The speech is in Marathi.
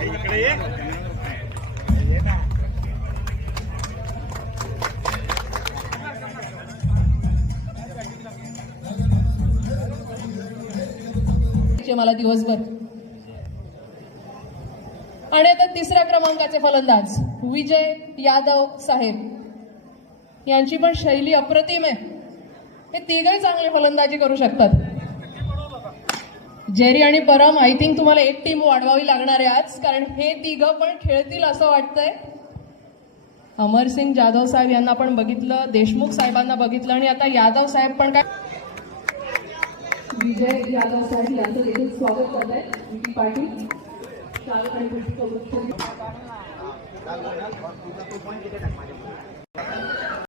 इकडे ये ना मला दिवसभर आणि आता तिसऱ्या क्रमांकाचे फलंदाज विजय यादव साहेब यांची पण शैली अप्रतिम आहे हे तिघही चांगले फलंदाजी करू शकतात जेरी आणि परम आय थिंक तुम्हाला एक टीम वाढवावी लागणार आहे आज कारण हे तिघं पण खेळतील असं वाटतंय. अमरसिंग जाधव साहेब यांना पण बघितलं देशमुख साहेबांना बघितलं आणि आता यादव साहेब पण काय विजय यादव साहेब यांचं देखील स्वागत करत आहे पाटील